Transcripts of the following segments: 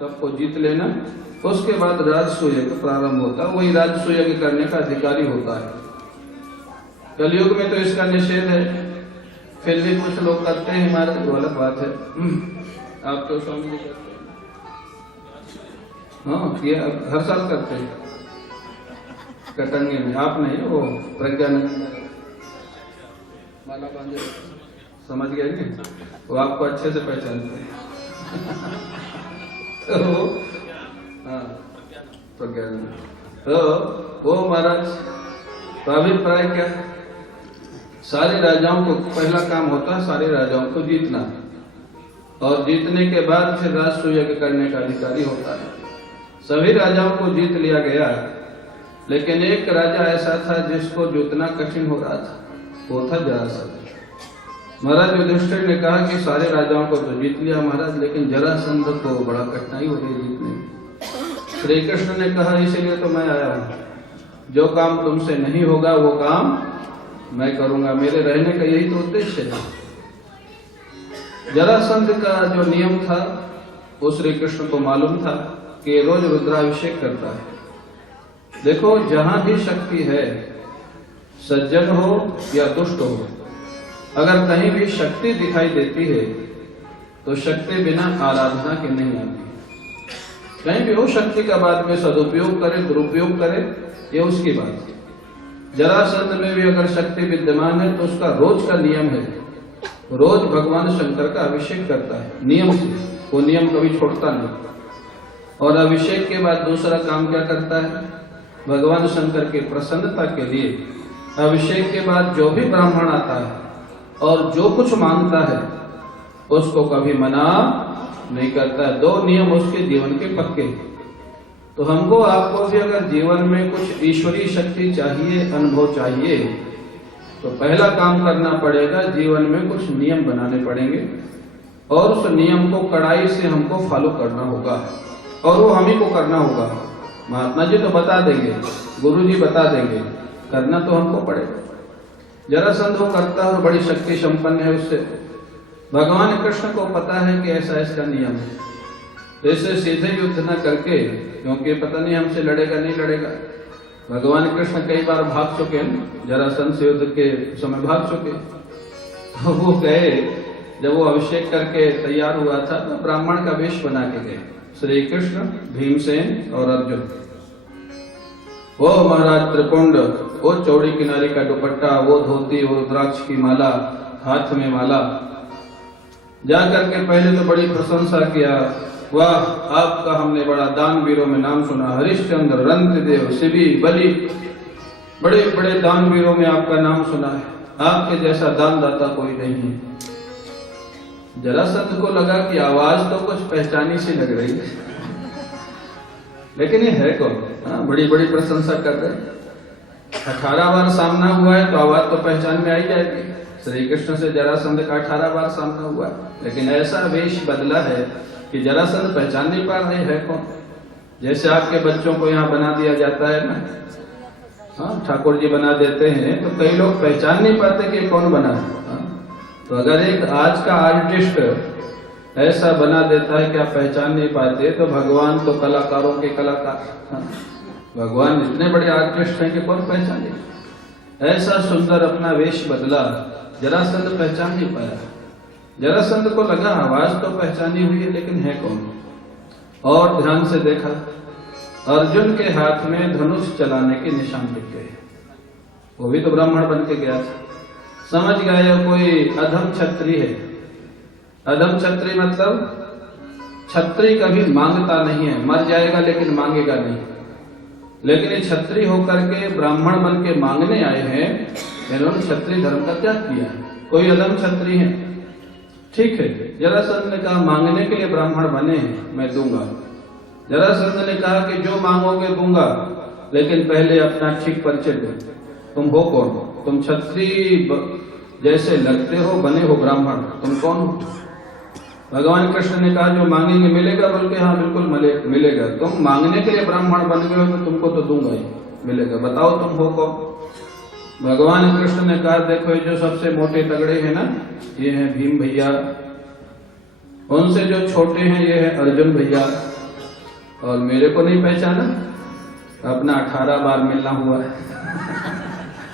सबको जीत लेना, उसके बाद राजसूय का प्रारंभ होता है, वही राजसूय करने का अधिकारी होता है। कलयुग में तो इसका निषेध है, फिर भी कुछ लोग करते हैं, हमारा तो अलग बात है। आप तो स्वामी जी करते हैं, हाँ ये हर साल करते हैं कटंगे में। आप नहीं, वो प्रज्ञानंद माला बांधे, समझ गए नहीं, वो आपको अच्छे से पहचानते हैं। तो हाँ प्रज्ञानंद, तो वो महाराज तो अभिप्राय क्या, सारे राजाओं को पहला काम होता है सारे राजाओं को जीतना, और जीतने के बाद फिर राजसूय करने का अधिकारी होता है। सभी राजाओं को जीत लिया गया, लेकिन एक राजा ऐसा था जिसको जीतना कठिन हो रहा था, वो था जरासंध। महाराज युधिष्ठिर ने कहा कि सारे राजाओं को तो जीत लिया महाराज, लेकिन जरासंध को बड़ा कठिनाई हो रही है जीतने में। श्री कृष्ण ने कहा इसीलिए तो मैं आया हूं, जो काम तुमसे नहीं होगा वो काम मैं करूंगा, मेरे रहने का यही तो उद्देश्य है। जरासंध का जो नियम था वो श्री कृष्ण को मालूम था कि रोज रुद्राभिषेक करता है। देखो जहां भी शक्ति है, सज्जन हो या दुष्ट हो, अगर कहीं भी शक्ति दिखाई देती है तो शक्ति बिना आराधना के नहीं आती। कहीं भी हो शक्ति का बाद में सदुपयोग करे दुरुपयोग करे, ये उसकी बात है। जरासंध में भी अगर शक्ति विद्यमान है तो उसका रोज का नियम है, रोज भगवान शंकर का अभिषेक करता है नियम से, वो नियम कभी छोड़ता नहीं। और अभिषेक के बाद दूसरा काम क्या करता है, भगवान शंकर की प्रसन्नता के लिए अभिषेक के बाद जो भी ब्राह्मण आता है और जो कुछ मांगता है उसको कभी मना नहीं करता है। दो नियम उसके जीवन के पक्के। तो हमको आपको भी अगर जीवन में कुछ ईश्वरीय शक्ति चाहिए, अनुभव चाहिए, तो पहला काम करना पड़ेगा, जीवन में कुछ नियम बनाने पड़ेंगे और उस नियम को कड़ाई से हमको फॉलो करना होगा, और वो हम ही को करना होगा। महात्मा जी तो बता देंगे, गुरु जी बता देंगे, करना तो हमको पड़ेगा। जरासंध वो करता है और बड़ी शक्ति संपन्न है, उससे भगवान कृष्ण को पता है कि ऐसा इसका नियम है, ऐसे सीधे युद्ध न करके, क्योंकि पता नहीं हमसे लड़ेगा नहीं लड़ेगा। भगवान कृष्ण कई बार भाग चुके हैं, जरासंध से युद्ध के समय भाग चुके। तो वो गए, जब वो अभिषेक करके तैयार हुआ था तो ब्राह्मण का वेश बना के गए श्री कृष्ण, भीमसेन और अर्जुन। वो महाराज त्रिपुंड, वो चौड़ी किनारे का दुपट्टा, वो धोती, वो रुद्राक्ष की माला, हाथ में माला, जाकर के पहले तो बड़ी प्रशंसा किया, वाह आपका हमने बड़ा दानवीरों में नाम सुना, हरिश्चंद्र, रंतिदेव, शिवी, बलि, बड़े बड़े दानवीरों में आपका नाम सुना है, आपके जैसा दानदाता कोई नहीं है। जरासंध को लगा कि आवाज तो कुछ पहचानी सी लग रही है, लेकिन ये है कौन? बड़ी बड़ी प्रशंसा कर रहे। 18 बार सामना हुआ है तो आवाज तो पहचान में आई जाएगी। श्री कृष्ण से जरासंध का 18 बार सामना हुआ है, लेकिन ऐसा वेश बदला है कि जरासंध पहचान नहीं पा रहे है कौन। जैसे आपके बच्चों को यहाँ बना दिया जाता है ना, हाँ ठाकुर जी बना देते हैं, तो कई लोग पहचान नहीं पाते कि कौन बना है। तो अगर एक आज का आर्टिस्ट ऐसा बना देता है कि आप पहचान नहीं पाते, तो भगवान तो कलाकारों के कलाकार, भगवान इतने बड़े आर्टिस्ट हैं कि कौन पहचाने। ऐसा सुंदर अपना वेश बदला, जरासंध पहचान नहीं पाया। जरासंध को लगा आवाज तो पहचानी हुई है, लेकिन है कौन। और ध्यान से देखा, अर्जुन के हाथ में धनुष चलाने के निशान दिख गए। वो भी तो ब्राह्मण बन के गया था। समझ गए कोई अधम क्षत्रिय है। अधम क्षत्रिय मतलब क्षत्रिय कभी मांगता नहीं है, मर जाएगा लेकिन मांगेगा नहीं। लेकिन क्षत्रिय होकर के ब्राह्मण बन के मांगने आए हैं, इन्होंने क्षत्रिय धर्म का त्याग किया है। कोई अधम क्षत्रिय है, ठीक है। जरासंध ने कहा मांगने के लिए ब्राह्मण बने हैं, मैं दूंगा। जरासंध ने कहा कि जो मांगोगे दूंगा, लेकिन पहले अपना ठीक परिचय दो, तुम हो कौन? तुम क्षत्रिय जैसे लगते हो, बने हो ब्राह्मण, तुम कौन हो? भगवान कृष्ण ने कहा जो मांगेंगे मिलेगा, बोल के हाँ बिल्कुल मिलेगा। तुम मांगने के लिए ब्राह्मण बन गए हो तो तुमको तो दूंगा ही, मिलेगा। बताओ तुम हो कौन? भगवान कृष्ण ने कहा देखो ये जो सबसे मोटे तगड़े हैं ना, ये हैं भीम भैया। उनसे जो छोटे हैं ये है अर्जुन भैया। और मेरे को नहीं पहचाना? अपना 18 बार मिलना हुआ है।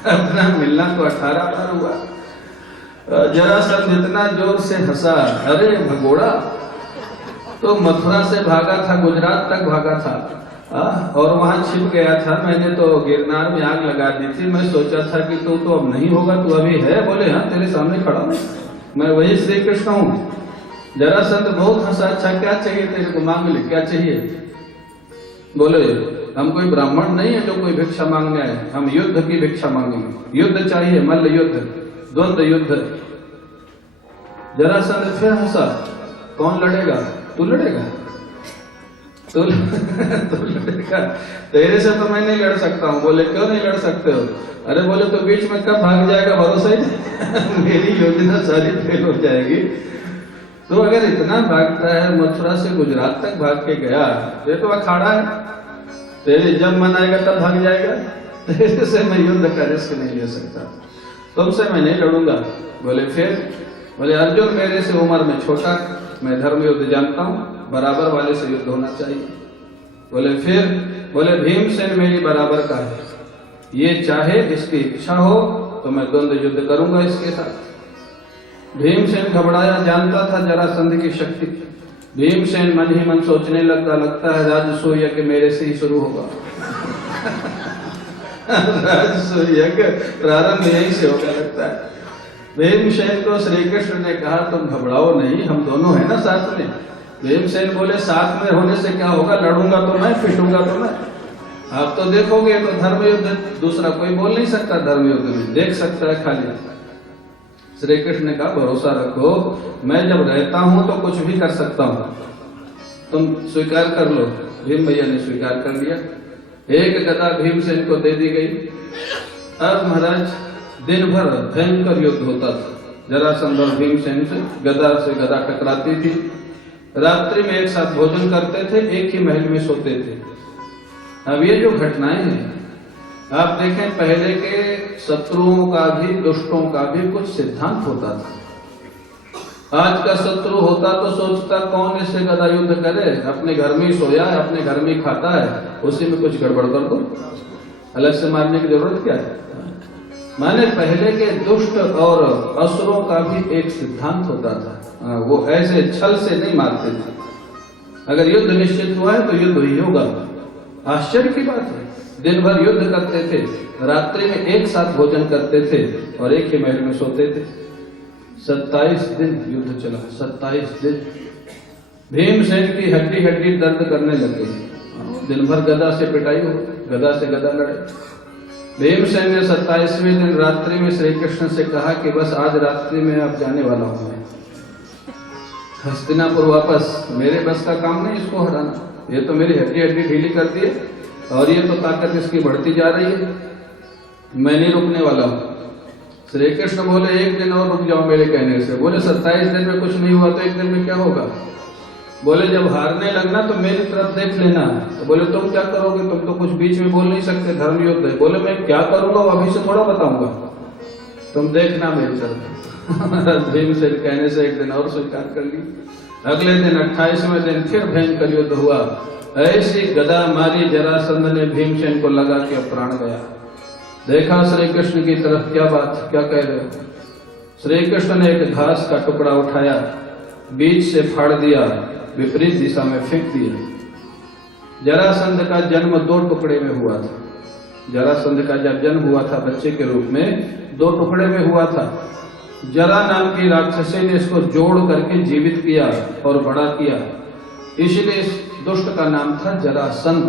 अपना मिलना तो 18 बार हुआ। जरासंध इतना जोर से हंसा, अरे भगोड़ा, तो मथुरा से भागा था, गुजरात तक भागा था, और वहां छिप गया था। मैंने तो गिरनार में आग लगा दी थी। मैं सोचा था कि तू तो अब नहीं होगा, तू अभी है। बोले हाँ, तेरे सामने खड़ा हूं, मैं वही श्री कृष्ण हूं। जरासंध बहुत हंसा, अच्छा क्या चाहिए तेरे को, मांग ले, क्या चाहिए? बोले हम कोई ब्राह्मण नहीं है जो कोई भिक्षा मांगने आए, हम युद्ध की भिक्षा मांगेंगे, युद्ध चाहिए, मल्ल युद्ध, द्वंद्व युद्ध। जरासंध फिर हंसा, कौन लड़ेगा? तू लड़ेगा? तो लड़ेगा? तेरे से तो मैं नहीं लड़ सकता हूँ। बोले क्यों नहीं लड़ सकते हो? अरे बोले तो बीच में कब भाग जाएगा, भरोसा ही मेरी योजना सारी फेल हो जाएगी। तो अगर इतना भागता है, मथुरा से गुजरात तक भाग के गया, ये तो अखाड़ा है, तेरे जब मन आएगा तब भाग जाएगा। तेरे से मैं युद्ध का रिस्क नहीं ले सकता, तुमसे मैं नहीं लड़ूंगा। बोले फिर? बोले अर्जुन मेरे से उम्र में छोटा, मैं धर्म युद्ध जानता हूं, बराबर वाले से युद्ध होना चाहिए। बोले फिर? बोले भीमसेन मेरी बराबर का है, ये चाहे इसकी इच्छा हो तो मैं द्वंद्व युद्ध करूंगा इसके साथ। भीमसेन घबराया, जानता था जरासंध की शक्ति। भीमसेन मन ही मन सोचने लगता है राजसूय यज्ञ मेरे से ही शुरू होगा। राजसूय यज्ञ प्रारंभ यहीं से होगा लगता है। भीमसेन को श्री कृष्ण ने कहा तुम घबराओ नहीं, हम दोनों हैं ना साथ में। भीमसेन बोले साथ में होने से क्या होगा, लड़ूंगा तो मैं, पिटूंगा तो मैं। आप तो देखोगे तो धर्म युद्ध, दूसरा कोई बोल नहीं सकता धर्म युद्ध में, देख सकता है खाली। श्री कृष्ण ने कहा भरोसा रखो, मैं जब रहता हूं तो कुछ भी कर सकता हूं, तुम स्वीकार कर लो। भीम भैया ने स्वीकार कर लिया। एक गदा भीमसेन को दे दी गई। अब महाराज दिन भर भयंकर युद्ध होता था, जरासंध और भीमसेन से गदा टकराती थी। रात्रि में एक साथ भोजन करते थे, एक ही महल में सोते थे। अब ये जो घटनाएं हैं, आप देखें पहले के शत्रुओं का भी, दुष्टों का भी कुछ सिद्धांत होता था। आज का शत्रु होता तो सोचता कौन इससे गदा युद्ध करे, अपने घर में ही सोया है, अपने घर में ही खाता है, उसी में कुछ गड़बड़ कर दो, अलग से मारने की जरूरत क्या है। माने पहले के दुष्ट और असुरों का भी एक सिद्धांत होता था, वो ऐसे छल से नहीं मारते थे। अगर युद्ध निश्चित हुआ है तो युद्ध ही होगा। आश्चर्य की बात है, दिन भर युद्ध करते थे, रात्रि में एक साथ भोजन करते थे और एक ही महल में सोते थे। 27 दिन युद्ध चला, 27 दिन। भीमसेन की हड्डी हड्डी दर्द करने लग गई, दिन भर गदा से पिटाई हो, गदा से गदा लड़े। भीमसेन ने 27वें दिन रात्रि में श्री कृष्ण से कहा कि बस आज रात्रि में अब जाने वाला हूं, हस्तिनापुर वापस, मेरे बस का काम नहीं इसको हराना। ये तो मेरी हड्डी हड्डी ढीली कर दी है और ये तो ताकत इसकी बढ़ती जा रही है, मैं नहीं रुकने वाला हूं। श्री कृष्ण बोले एक दिन और रुक जाओ मेरे कहने से। बोले 27 दिन में कुछ नहीं हुआ तो एक दिन में क्या होगा? बोले जब हारने लगना तो मेरी तरफ देख लेना। तो बोले तुम क्या करोगे, तुम तो कुछ बीच में बोल नहीं सकते, धर्म युद्ध है। बोले मैं क्या करूंगा वो अभी से थोड़ा बताऊंगा, तुम देखना मेरी तरफ। भीमसेन कहने से एक दिन और स्वीकार कर ली। अगले दिन 28वें दिन फिर भयंकर युद्ध हुआ। ऐसी गदा मारी जरासंध ने, भीमसेन को लगा के प्राण गया। देखा श्री कृष्ण की तरफ, क्या बात, क्या कह रहे हो? श्री कृष्ण ने एक घास का टुकड़ा उठाया, बीच से फाड़ दिया, विपरीत दिशा में फेंक दिया। जरासंध का जन्म 2 टुकड़े में हुआ था। जरासंध का जब जन्म हुआ था बच्चे के रूप में 2 टुकड़े में हुआ था। जरा नाम की राक्षसी ने इसको जोड़ करके जीवित किया और बड़ा किया, इसलिए इस दुष्ट का नाम था जरासंध।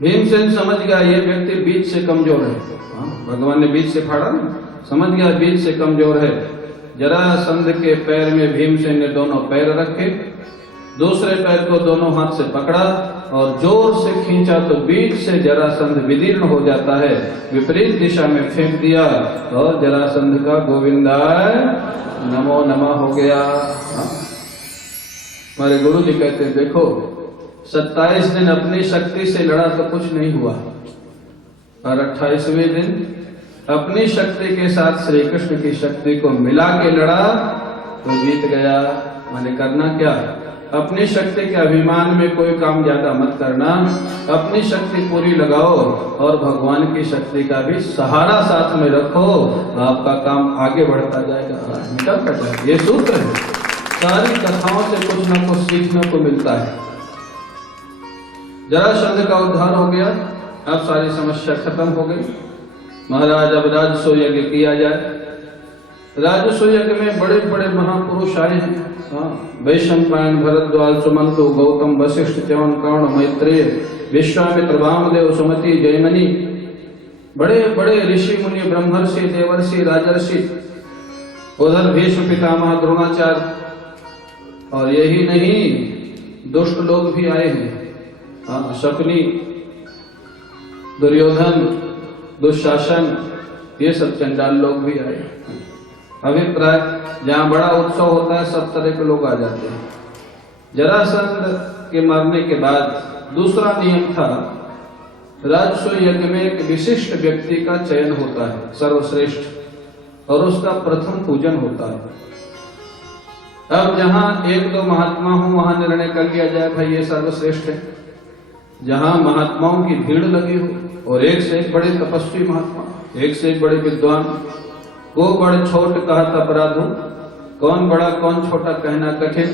भीमसेन समझ गया ये व्यक्ति बीच से कमजोर है, भगवान ने बीच से फाड़ा ना, समझ गया बीच से कमजोर है। जरासंध के पैर में भीमसेन ने दोनों पैर रखे, दूसरे पैर को दोनों हाथ से पकड़ा और जोर से खींचा तो बीच से जरासंध विदीर्ण हो जाता है, विपरीत दिशा में फेंक दिया और जरासंध का गोविंदाय नमो नमः हो गया। हमारे गुरु जी कहते हैं देखो 27 दिन अपनी शक्ति से लड़ा तो कुछ नहीं हुआ, और 28वें दिन अपनी शक्ति के साथ श्री कृष्ण की शक्ति को मिला के लड़ा तो जीत गया। मैंने करना क्या, अपनी शक्ति के अभिमान में कोई काम ज्यादा मत करना, अपनी शक्ति पूरी लगाओ और भगवान की शक्ति का भी सहारा साथ में रखो, आपका काम आगे बढ़ता जाएगा, निकलता जाएगा। ये सूत्र है, सारी कथाओं से कुछ न कुछ सीखने को मिलता है। जरासंध का उद्धार हो गया, अब सारी समस्या खत्म हो गई। महाराज अब राजस्व यज्ञ किया जाए। राजस्व यज्ञ में बड़े बड़े महापुरुष आए हैं, वैशंपायन, भरद्वाज, सुमंतु, गौतम, वशिष्ठ, च्यवन, कर्ण, मैत्रेय, विश्वामित्र, वामदेव, सुमति, जयमिनी, बड़े बड़े ऋषि मुनि, ब्रह्मर्षि, देवर्षि, राजर्षि, उधर भीष्म पितामह, द्रोणाचार्य, और यही नहीं दुष्ट लोग भी आए हैं, शकुनी, दुर्योधन, दुशासन, ये सब चंडाल लोग भी आए। अभिप्राय, जहां बड़ा उत्सव होता है सब तरह के लोग आ जाते हैं। जरासंध के मरने के बाद दूसरा नियम था, राजस्व यज्ञ में एक विशिष्ट व्यक्ति का चयन होता है, सर्वश्रेष्ठ, और उसका प्रथम पूजन होता है। अब जहां एक दो महात्मा हो वहां निर्णय कर लिया जाए भाई ये सर्वश्रेष्ठ है। जहां महात्माओं की भीड़ लगी हो और एक से एक बड़े तपस्वी महात्मा, एक से एक बड़े विद्वान, को बड़ छोट कहत अपराधो, कौन बड़ा कौन छोटा कहना कठिन,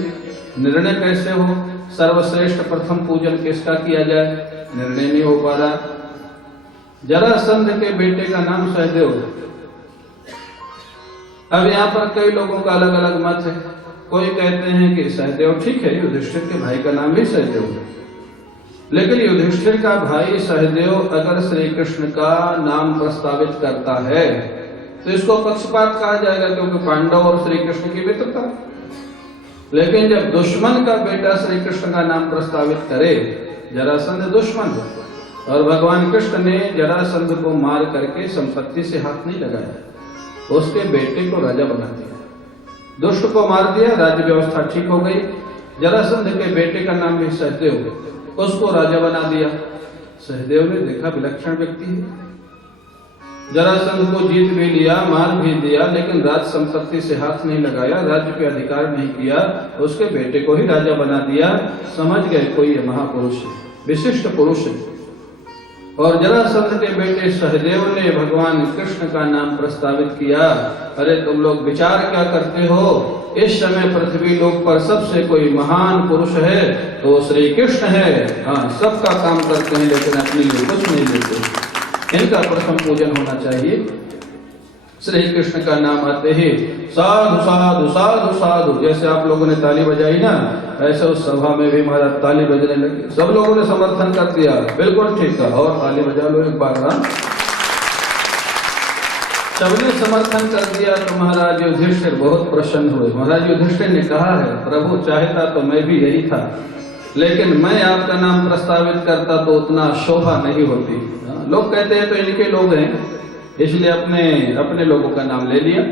निर्णय कैसे हो, सर्वश्रेष्ठ प्रथम पूजन किसका किया जाए, निर्णय नहीं हो पा रहा। जरासंध के बेटे का नाम सहदेव। अब यहाँ पर कई लोगों का अलग अलग मत है। कोई कहते हैं कि सहदेव ठीक है, युधिष्ठिर के भाई का नाम भी सहदेव है, लेकिन युधिष्ठिर का भाई सहदेव अगर श्री कृष्ण का नाम प्रस्तावित करता है तो इसको पक्षपात कहा जाएगा, क्योंकि पांडव और श्री कृष्ण की मित्रता। लेकिन जब दुश्मन का बेटा श्री कृष्ण का नाम प्रस्तावित करे, जरासंध दुश्मन है और भगवान कृष्ण ने जरासंध को मार करके संपत्ति से हाथ नहीं लगाया, उसके बेटे को राजा बना दिया, दुष्ट को मार दिया, राज्य व्यवस्था ठीक हो गई। जरासंध के बेटे का नाम भी सहदेव, उसको राजा बना दिया। सहदेव ने देखा विलक्षण व्यक्ति है, जरासंध को जीत भी लिया, मार भी दिया, लेकिन राज संपत्ति से हाथ नहीं लगाया, राज्य पे अधिकार नहीं किया, उसके बेटे को ही राजा बना दिया। समझ गए कोई ये महापुरुष है, विशिष्ट पुरुष है। और जरासंध के बेटे सहदेव ने भगवान कृष्ण का नाम प्रस्तावित किया। अरे तुम लोग विचार क्या करते हो, इस समय पृथ्वी लोक पर सबसे कोई महान पुरुष है तो श्री कृष्ण है। हाँ, सबका काम करते हैं लेकिन अपने लिए कुछ नहीं लेते। इनका प्रथम पूजन होना चाहिए। श्री कृष्ण का नाम आते ही साधु साधु साधु साधु, जैसे आप लोगों ने ताली बजाई ना, ऐसे उस सभा में भी हमारा ताली बजने लगी। सब लोगों ने समर्थन कर दिया, बिल्कुल ठीक है, और ताली बजा लो एक बार। सबने समर्थन कर दिया तो महाराज युधिष्ठिर बहुत प्रसन्न हुए। महाराज युधिष्ठिर ने कहा है, प्रभु चाहता तो मैं भी यही था, लेकिन मैं आपका नाम प्रस्तावित करता तो उतना शोभा नहीं होती। लोग कहते हैं तो इनके लोग हैं, इसलिए अपने लोगों का नाम ले लिया।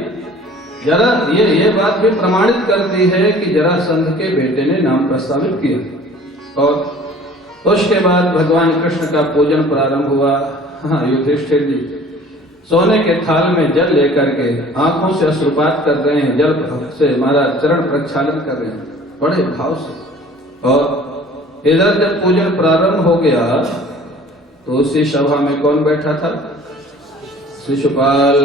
जरा ये बात भी प्रमाणित करती है कि जरासंध के बेटे ने नाम प्रस्तावित किया। और उसके बाद भगवान कृष्ण का पूजन प्रारंभ हुआ। हाँ, युधिष्ठिर जी सोने के थाल में जल लेकर के आंखों से अश्रुपात कर रहे हैं, जल से महाराज चरण प्रक्षालन कर रहे हैं बड़े भाव से। और इधर जब पूजन प्रारंभ हो गया तो उसी सभा में कौन बैठा था, शिशुपाल,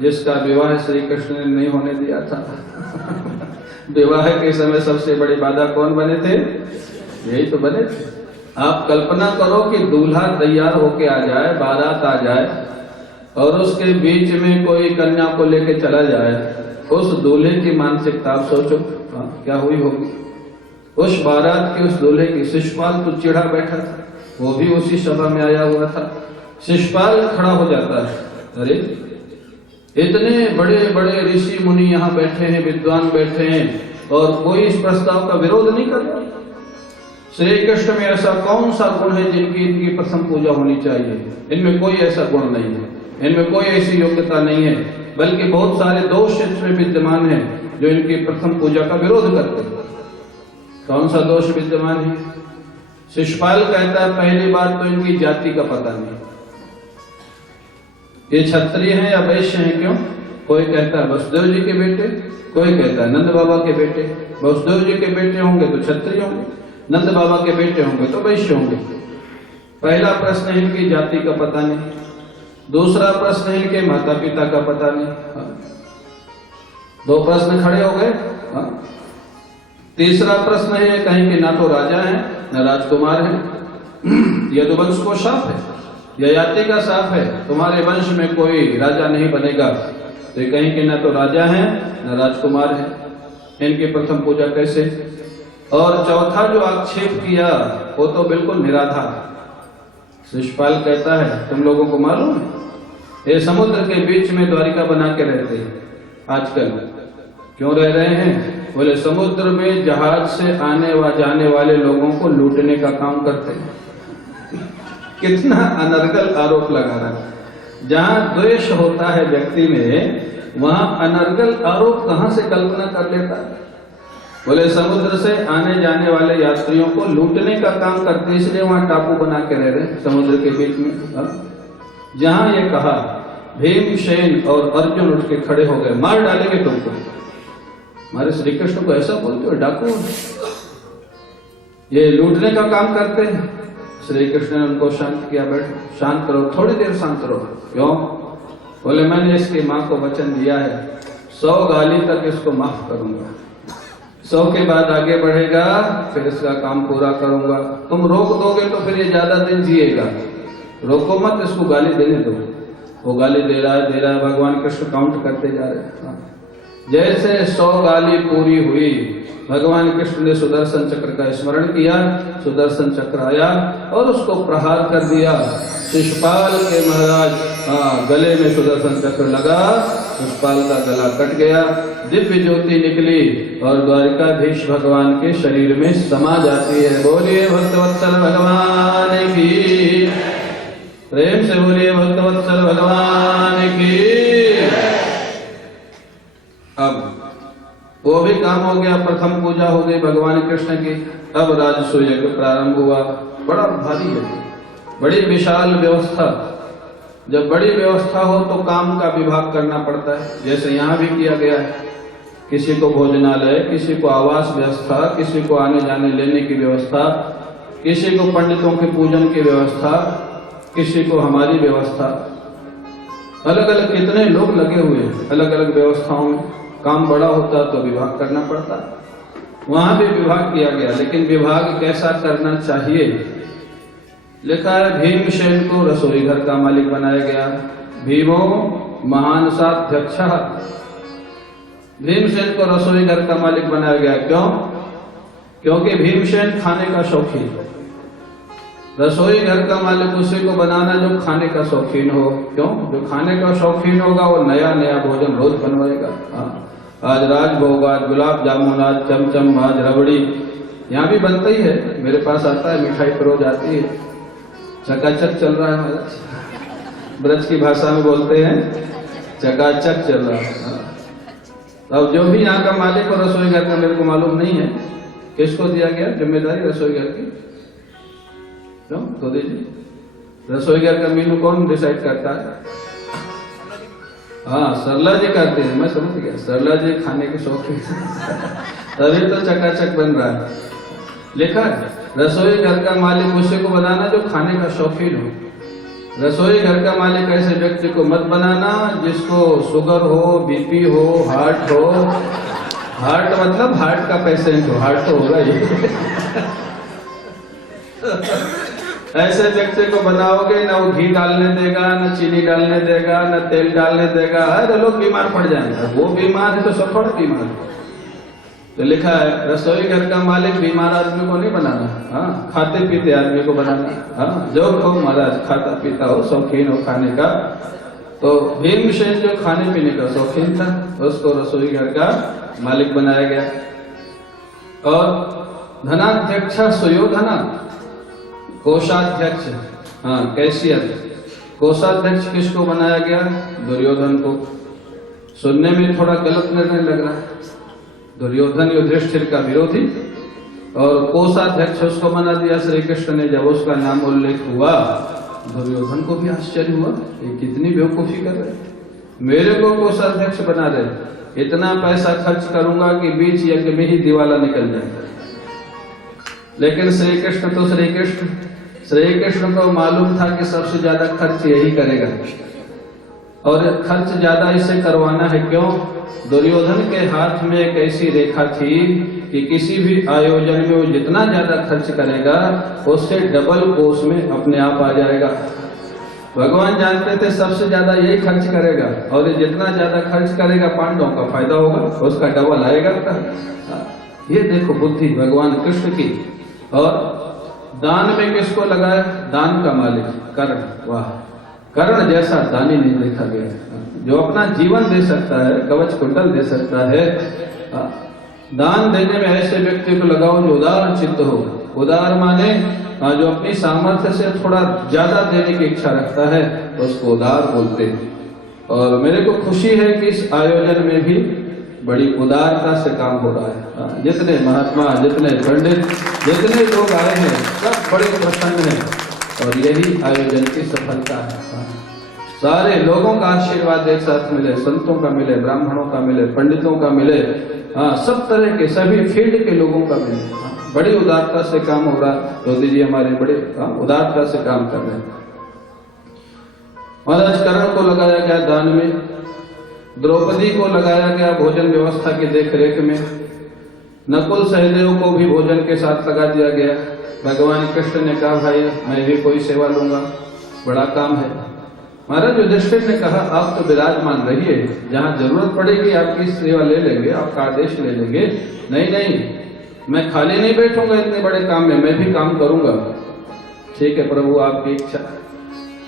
जिसका विवाह श्री कृष्ण ने नहीं होने दिया था। विवाह के समय सबसे बड़ी बाधा कौन बने थे, यही तो बने थे। आप कल्पना करो कि दूल्हा तैयार होके आ जाए, बारात आ जाए और उसके बीच में कोई कन्या को लेके चला जाए, उस दूल्हे की मानसिकता आप सोचो क्या हुई होगी। उस बारात की, उस दूल्हे की, शिशुपाल तो चिढ़ा बैठा था, वो भी उसी सभा में आया हुआ था। शिशुपाल खड़ा हो जाता है, अरे इतने बड़े बड़े ऋषि मुनि यहाँ बैठे हैं, विद्वान बैठे हैं और कोई इस प्रस्ताव का विरोध नहीं कर रहा। श्री कृष्ण में ऐसा कौन सा गुण है जिनकी इनकी प्रथम पूजा होनी चाहिए? इनमें कोई ऐसा गुण नहीं है, इनमें कोई ऐसी योग्यता नहीं है, बल्कि बहुत सारे दोष इसमें विद्यमान हैं जो इनकी प्रथम पूजा का विरोध करते हैं। कौन सा दोष विद्यमान है? शिशुपाल कहता है, पहली बात तो इनकी जाति का पता नहीं, ये क्षत्रिय हैं या वैश्य हैं? क्यों? कोई कहता है वसुदेव जी के बेटे, कोई कहता है नंद बाबा के बेटे। वसुदेव जी के बेटे होंगे तो क्षत्रिय होंगे, नंद बाबा के बेटे होंगे तो वैश्य होंगे। पहला प्रश्न इनकी जाति का पता नहीं, दूसरा प्रश्न इनके माता पिता का पता नहीं। दो प्रश्न खड़े हो गए। तीसरा प्रश्न है कहीं कि ना तो राजा है ना राजकुमार है, यह तो वंश को शाप है, यह जाति का शाप है, तुम्हारे वंश में कोई राजा नहीं बनेगा। तो कहीं कि ना तो राजा है ना राजकुमार है, इनकी प्रथम पूजा कैसे। और चौथा जो आक्षेप किया वो तो बिल्कुल निराधार। शिशुपाल कहता है तुम लोगों को मालूम है ये समुद्र के बीच में द्वारिका बना के रहते हैं, आजकल क्यों रह रहे हैं? बोले समुद्र में जहाज से आने व जाने वाले लोगों को लूटने का काम करते हैं। कितना अनर्गल आरोप लगा रहा है। जहां द्वेष होता है व्यक्ति में वहां अनर्गल आरोप कहां से कल्पना कर लेता है। बोले समुद्र से आने जाने वाले यात्रियों को लूटने का काम करते हैं, इसलिए वहां टापू बना के रह रहे समुद्र के बीच में। जहां ये कहा भीमसेन और अर्जुन उठ के खड़े हो गए, मार डालेंगे तुमको। हमारे श्री कृष्ण को ऐसा बोलते हो डाकू, ये लूटने का काम करते हैं। श्री कृष्ण ने उनको शांत किया, बैठो शांत करो, थोड़ी देर शांत रहो। क्यों? बोले मैंने इसकी मां को वचन दिया है 100 गाली तक इसको माफ करूंगा, 100 के बाद आगे बढ़ेगा फिर इसका काम पूरा करूंगा। तुम रोक दोगे तो फिर ये ज्यादा दिन जिएगा, रोको मत, इसको गाली देने दो। वो गाली दे रहा है, भगवान कृष्ण काउंट करते जा रहे हैं। जैसे 100 गाली पूरी हुई, भगवान कृष्ण ने सुदर्शन चक्र का स्मरण किया, सुदर्शन चक्र आया और उसको प्रहार कर दिया। शिशुपाल के महाराज गले में सुदर्शन चक्र लगा, शिशुपाल का गला कट गया, दिव्य ज्योति निकली और द्वारिकाधीश भगवान के शरीर में समा जाती है। बोलिए भक्तवत्सल भगवान की, प्रेम से बोलिए भक्तवत्सल भगवान की। अब वो भी काम हो गया, प्रथम पूजा हो गई भगवान कृष्ण की। अब राजसूय यज्ञ प्रारंभ हुआ, बड़ा भारी है, बड़ी विशाल व्यवस्था। जब बड़ी व्यवस्था हो तो काम का विभाग करना पड़ता है, जैसे यहाँ भी किया गया है। किसी को भोजनालय, किसी को आवास व्यवस्था, किसी को आने जाने लेने की व्यवस्था, किसी को पंडितों के पूजन की व्यवस्था, किसी को हमारी व्यवस्था। अलग अलग कितने लोग लगे हुए हैं अलग अलग व्यवस्थाओं में। काम बड़ा होता तो विभाग करना पड़ता, वहां भी विभाग किया गया। लेकिन विभाग कैसा करना चाहिए? लिखा है भीमसेन को रसोई घर का मालिक बनाया गया। भीमो महान साध्यक्ष, भीमसेन को रसोई घर का मालिक बनाया गया। क्यों? क्योंकि भीमसेन खाने का शौकीन है। रसोई घर का मालिक उसी को बनाना जो खाने का शौकीन हो। क्यों? जो खाने का शौकीन होगा वो नया नया भोजन रोज बनवाएगा। आज राजभोग, आज गुलाब जामुन, आज चमचम, आज रबड़ी, यहाँ भी बनता ही है। मेरे पास आता है, मिठाई रोज आती है, चकाचक चल रहा है हमारा। ब्रज की भाषा में बोलते हैं चकाचक चल रहा है। अब जो भी यहाँ का मालिक और रसोई घर का मेरे को मालूम नहीं है, किसको दिया गया जिम्मेदारी रसोई घर की? क्यों? तो दीजिए। रसोई घर का मेनू कौन डिसाइड करता है? हाँ, सरला जी करते हैं, मैं समझ गया। सरला जी खाने के शौकीन तभी तो चकाचक बन रहा है। लिखा है रसोई घर का मालिक उसी को बनाना जो खाने का शौकीन हो। रसोई घर का मालिक ऐसे व्यक्ति को मत बनाना जिसको शुगर हो, बीपी हो, हार्ट हो। हार्ट मतलब हार्ट का पेशेंट हो, हार्ट तो होगा ही। ऐसे व्यक्ति को बनाओगे ना वो घी डालने देगा, न चीनी डालने देगा, न तेल डालने देगा, हर लोग बीमार पड़ जाएंगे। वो बीमार है तो सब थोड़ा बीमार है। तो लिखा है रसोई घर का मालिक बीमार आदमी को नहीं बनाना, हाँ, खाते पीते आदमी को बनाना। हाँ, जो हो महाराज खाता पीता हो, शौकीन हो खाने का। तो भीमसेन जो खाने पीने का शौकीन था उसको रसोई घर का मालिक बनाया गया। और धनाध्यक्ष सुयोधना, कोषाध्यक्ष, हाँ कैशियर, कोषाध्यक्ष किसको बनाया गया? दुर्योधन को। सुनने में थोड़ा गलत निर्णय लग रहा है। दुर्योधन युधिष्ठिर का विरोधी, और कोषाध्यक्ष उसको बना दिया श्री कृष्ण ने। जब उसका नाम उल्लेख हुआ दुर्योधन को भी आश्चर्य हुआ, ये कितनी बेवकूफी कर रहे। मेरे को कोषाध्यक्ष बना दे, इतना पैसा खर्च करूंगा कि बीच यज्ञ में ही दिवाला निकल जाएगा। लेकिन श्री कृष्ण तो श्री कृष्ण को मालूम था कि सबसे ज्यादा खर्च यही करेगा, और खर्च ज्यादा इसे करवाना है। क्यों? दुर्योधन के हाथ में एक ऐसी रेखा थी कि किसी भी आयोजन में वो जितना ज्यादा खर्च करेगा उससे डबल कोष में अपने आप आ जाएगा। भगवान जानते थे सबसे ज्यादा यही खर्च करेगा, और ये जितना ज्यादा खर्च करेगा पांडवों का फायदा होगा, उसका डबल आएगा। ये देखो बुद्धि भगवान कृष्ण की। और दान में किसको लगाया? दान का मालिक कर्ण। वाह, कर्ण जैसा दानी नहीं देखा गया, जो अपना जीवन दे सकता है, कवच कुंडल दे सकता है। दान देने में ऐसे व्यक्ति को लगाओ जो उदार चित्त हो। उदार माने जो अपनी सामर्थ्य से थोड़ा ज्यादा देने की इच्छा रखता है, उसको उदार बोलते हैं। और मेरे को खुशी है कि इस आयोजन में भी बड़ी उदारता से काम हो रहा है। जितने महात्मा, जितने पंडित, जितने लोग आए हैं, सब बड़े प्रसन्न हैं, और यही आयोजन की सफलता है। सारे लोगों का आशीर्वाद एक साथ मिले, संतों का मिले, ब्राह्मणों का मिले, पंडितों का मिले, सब तरह के, सभी फील्ड के लोगों का मिले। बड़ी उदारता से काम हो रहा। मोदी जी हमारे बड़े उदारता से काम कर रहे हैं। महाराज कर्ण को लगाया गया दान में, द्रौपदी को लगाया गया भोजन व्यवस्था की देखरेख में, नकुल सहदेव को भी भोजन के साथ लगा दिया गया। भगवान कृष्ण ने कहा भाई मैं भी कोई सेवा लूंगा, बड़ा काम है। महाराज युधिष्ठिर ने कहा आप तो विराजमान रहिए, जहां जरूरत पड़ेगी आपकी सेवा ले लेंगे, आपका आदेश ले लेंगे। नहीं, मैं खाली नहीं बैठूंगा इतने बड़े काम में, मैं भी काम करूंगा। ठीक है प्रभु, आपकी इच्छा।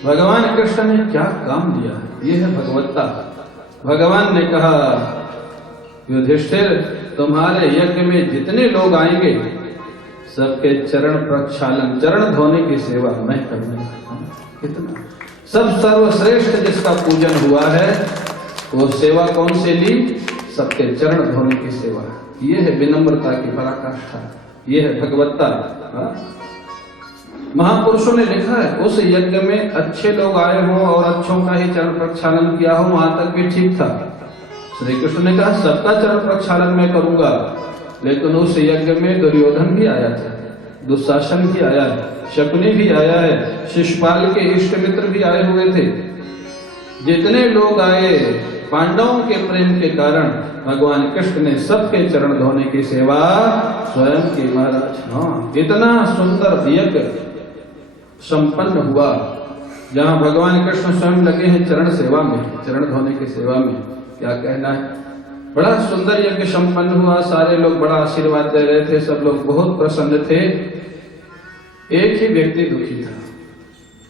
भगवान कृष्ण ने क्या काम दिया, ये है भगवत्ता। भगवान ने कहा युधिष्ठिर तुम्हारे यज्ञ में जितने लोग आएंगे सबके चरण प्रक्षालन, चरण धोने की सेवा मैं करूंगा। कितना सब सर्वश्रेष्ठ जिसका पूजन हुआ है वो सेवा कौन से ली? सबके चरण धोने की सेवा। ये है विनम्रता की पराकाष्ठा, ये है भगवत्ता। महापुरुषों ने लिखा है उस यज्ञ में अच्छे लोग आए हो और अच्छों का ही चरण प्रक्षालन किया हो, वहां तक भी ठीक था। श्री कृष्ण ने कहा सबका चरण प्रक्षालन मैं करूंगा, लेकिन उस यज्ञ में दुर्योधन भी आया था, दुशासन भी आया है, शकुनी भी आया है, शिशुपाल के इष्ट मित्र भी आए हुए थे। जितने लोग आए पांडवों के प्रेम के कारण भगवान कृष्ण ने सबके चरण धोने की सेवा स्वयं की। महाराज इतना सुंदर यज्ञ संपन्न हुआ, जहां भगवान कृष्ण स्वयं लगे हैं चरण सेवा में, चरण धोने की सेवा में। क्या कहना है, बड़ा सुंदर यज्ञ संपन्न हुआ। सारे लोग बड़ा आशीर्वाद दे रहे थे, सब लोग बहुत प्रसन्न थे। एक ही व्यक्ति दुखी था।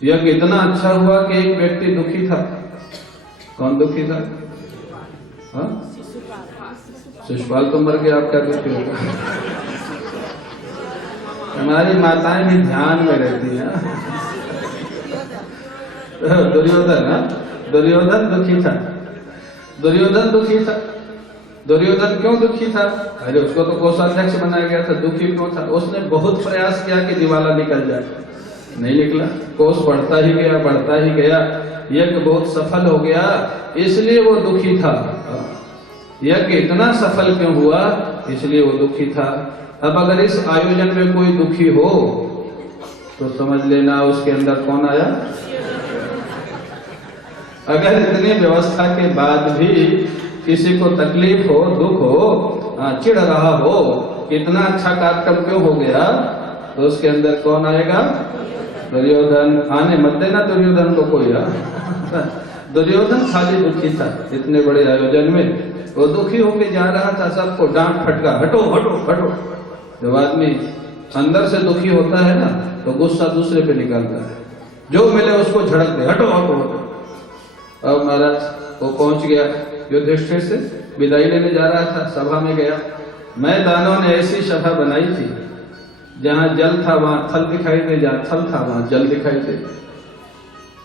यज्ञ इतना अच्छा हुआ कि एक व्यक्ति दुखी था। कौन दुखी था? शिशुपाल तो मर गया, आप क्या दुखी होगा? हमारी माताएं भी ध्यान में रहती हैं। दुर्योधन दुखी था। दुर्योधन क्यों दुखी था? अरे उसको तो कोषाध्यक्ष बनाया गया था, दुखी क्यों था? उसने बहुत प्रयास किया कि दिवाला निकल जाए, नहीं निकला। कोष बढ़ता ही गया, यज्ञ बहुत सफल हो गया, इसलिए वो दुखी था। यज्ञ इतना सफल क्यों हुआ, इसलिए वो दुखी था। अब अगर इस आयोजन में कोई दुखी हो तो समझ लेना उसके अंदर कौन आया। अगर इतनी व्यवस्था के बाद भी किसी को तकलीफ हो, दुख हो, चिढ़ रहा हो, इतना अच्छा कार्यक्रम क्यों हो गया, तो उसके अंदर कौन आएगा? दुर्योधन। आने मत देना दुर्योधन को कोई। दुर्योधन खाली दुखी था इतने बड़े आयोजन में, वो दुखी होके जा रहा था, सबको डांट फटका, हटो हटो हटो। जब आदमी अंदर से दुखी होता है ना तो गुस्सा दूसरे पे निकालता है, जो मिले उसको झड़क दे, हटो हटो हटो। अब महाराज वो पहुंच गया युधिष्ठिर से विदाई लेने जा रहा था, सभा में गया। मैदानों ने ऐसी सभा बनाई थी जहां जल था वहां थल दिखाई दे, जहां थल था वहां जल दिखाई दे।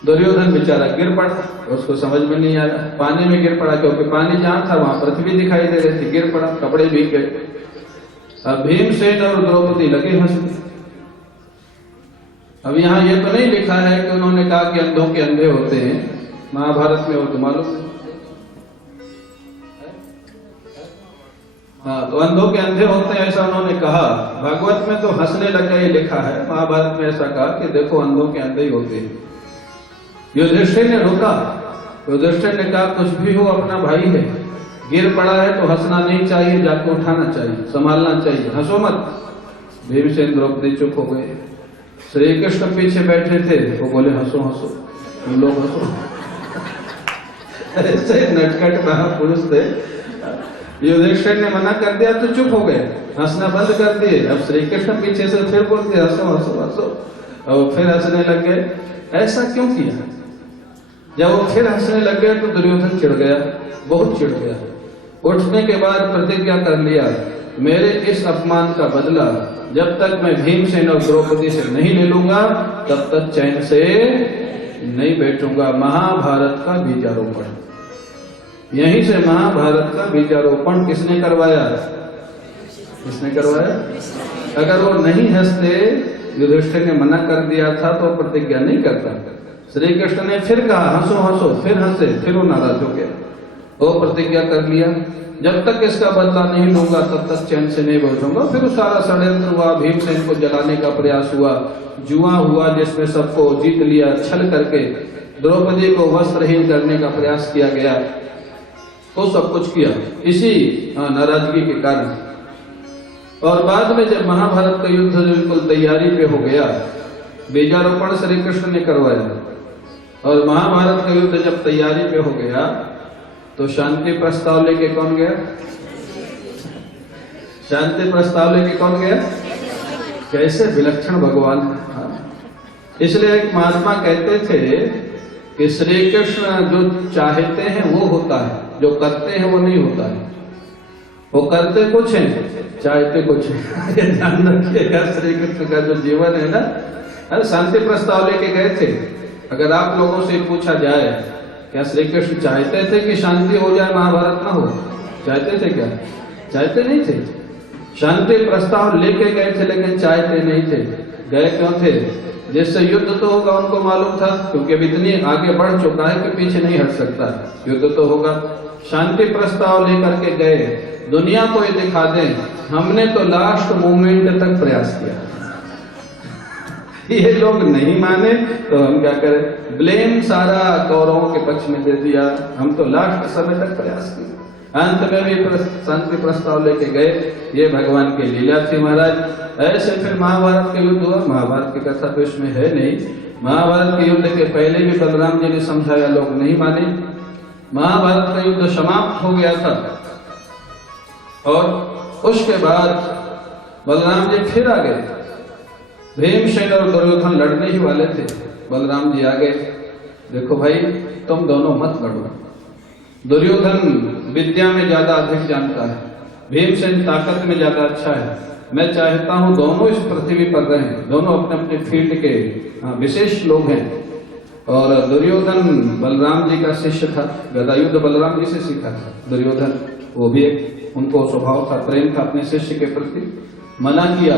दुर्योधन बेचारा गिर पड़ा, उसको समझ में नहीं आया, पानी में गिर पड़ा, क्योंकि पानी जहां था वहां पृथ्वी दिखाई दे रही थी, गिर पड़ा, कपड़े भीग गए। अब भीमसेन और द्रौपदी लगे हंसने। अब यहाँ ये तो नहीं लिखा है कि उन्होंने कहा कि अंधों के अंधे होते हैं, महाभारत में हो तो मालूम। हाँ, तो अंधों के अंधे होते हैं ऐसा उन्होंने कहा। भागवत में तो हंसने लगा ये लिखा है, महाभारत में ऐसा कहा कि देखो अंधों के अंधे ही होते हैं। युधिष्ठिर ने रोका, युधिष्ठिर ने कहा कुछ भी हो अपना भाई है, गिर पड़ा है तो हंसना नहीं चाहिए, जाके उठाना चाहिए, संभालना चाहिए, हंसो मत। भीमसेन द्रौपदी चुप हो गए। श्री कृष्ण पीछे बैठे थे, वो बोले हंसो हंसो, तुम लोग हंसो। ऐसे नटखट महापुरुष थे। युधिष्ठिर ने मना कर दिया तो चुप हो गए, हंसना बंद कर दिए। अब श्री कृष्ण पीछे से फिर बोलते हंसो हंसो हंसो, और फिर हंसने लग गए। ऐसा क्यों किया? जब वो फिर हंसने लग गए तो दुर्योधन चिढ़ गया, बहुत चिढ़ गया। उठने के बाद प्रतिज्ञा कर लिया, मेरे इस अपमान का बदला जब तक मैं भीमसेन और द्रौपदी से नहीं ले लूंगा तब तक चैन से नहीं बैठूंगा। महाभारत का बीजारोपण, यहीं से महाभारत का बीजारोपण किसने करवाया? किसने करवाया? अगर वो नहीं हंसते, युधिष्ठिर ने मना कर दिया था तो प्रतिज्ञा नहीं करता। श्री कृष्ण ने फिर कहा हंसो हंसो, फिर हंसे, फिर वो नाराज हो गया। वो प्रतिज्ञा कर लिया, जब तक इसका बदला नहीं लूंगा तब तक चैन से नहीं बैठूंगा। फिर सारा षड्यंत्र हुआ, भीमसेन को जलाने का प्रयास हुआ, जुआ हुआ जिसमें सबको जीत लिया, छल करके द्रौपदी को वस्त्रहीन करने का प्रयास किया गया, तो सब कुछ किया इसी नाराजगी के कारण। और बाद में जब महाभारत का युद्ध बिल्कुल तैयारी पे हो गया, बीजारोपण श्री कृष्ण ने करवाया, और महाभारत का युद्ध जब तैयारी पे हो गया तो शांति प्रस्ताव लेके कौन गया? शांति प्रस्ताव लेके कौन गया? कैसे विलक्षण भगवान। इसलिए एक महात्मा कहते थे कि श्री कृष्ण जो चाहते हैं वो होता है, जो करते हैं वो नहीं होता है। वो करते कुछ हैं, चाहते कुछ है। ये ध्यान रखिएगा, श्री कृष्ण का जो जीवन है ना। शांति प्रस्ताव लेके गए थे। अगर आप लोगों से पूछा जाए क्या श्री कृष्ण चाहते थे कि शांति हो जाए, महाभारत ना हो? चाहते थे क्या? चाहते नहीं थे। शांति प्रस्ताव लेके गए थे लेकिन चाहते नहीं थे। गए क्यों थे? जिससे युद्ध तो होगा उनको मालूम था, क्योंकि अब इतनी आगे बढ़ चुका है कि पीछे नहीं हट सकता, युद्ध तो होगा। शांति प्रस्ताव लेकर के गए, दुनिया को ये दिखा दें हमने तो लास्ट मोमेंट तक प्रयास किया। ये लोग नहीं माने तो हम क्या करें? ब्लेम सारा कौरवों के पक्ष में दे दिया, हम तो लास्ट समय तक प्रयास किए। अंत में भी शांति प्रस्ताव लेके गए। ये भगवान की लीला थी महाराज। ऐसे फिर महाभारत का युद्ध हुआ। महाभारत की कथा तो इसमें है नहीं। महाभारत के युद्ध के पहले भी बलराम जी ने समझाया, लोग नहीं माने। महाभारत का युद्ध समाप्त हो गया था और उसके बाद बलराम जी फिर आ गए। भीमसेन और दुर्योधन लड़ने ही वाले थे, बलराम जी आ गए, देखो भाई तुम दोनों मत लड़ो। दुर्योधन विद्या में ज्यादा अधिक जानता है, भीमसेन ताकत में ज्यादा अच्छा है। मैं चाहता हूं दोनों इस पृथ्वी पर रहें, दोनों अपने अपने फील्ड के विशेष लोग हैं। और दुर्योधन बलराम जी का शिष्य था, गदा युद्ध बलराम जी से सीखा था दुर्योधन। वो भी एक उनको स्वभाव था, प्रेम था अपने शिष्य के प्रति। मना किया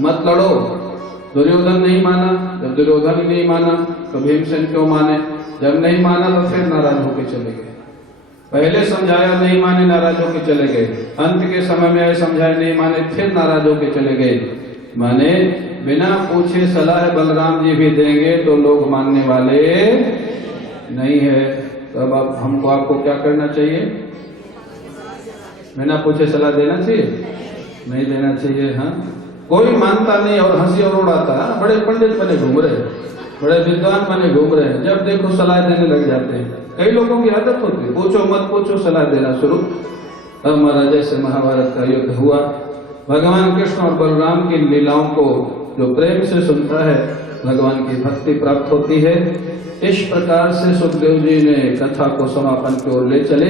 मत लड़ो, दुर्योधन नहीं माना। जब दुर्योधन ही नहीं माना तो भीमसेन क्यों माने? जब नहीं माना तो फिर नाराज होकर चले गए। पहले समझाया नहीं माने, नाराज होकर चले गए। अंत के समय में समझाया नहीं माने, फिर नाराज होकर चले गए। माने बिना पूछे सलाह बलराम जी भी देंगे तो लोग मानने वाले नहीं है। तो अब हमको आपको क्या करना चाहिए? बिना पूछे सलाह देना चाहिए? नहीं देना चाहिए। हाँ, कोई मानता नहीं और हंसी और उड़ाता है। बड़े पंडित बने घूम रहे हैं, बड़े विद्वान बने घूम रहे हैं, जब देखो सलाह देने लग जाते हैं। कई लोगों की आदत होती है, पूछो मत पूछो सलाह देना शुरू। अब महाराज जैसे महाभारत का युद्ध हुआ, भगवान कृष्ण और बलराम की लीलाओं को जो प्रेम से सुनता है भगवान की भक्ति प्राप्त होती है। इस प्रकार से सुखदेव जी ने कथा को समापन की ओर ले चले।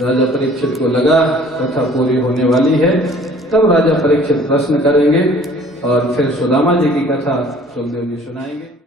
राजा परीक्षित को लगा कथा पूरी होने वाली है, तब राजा परीक्षित प्रश्न करेंगे और फिर सुदामा जी की कथा सुखदेव जी सुनाएंगे।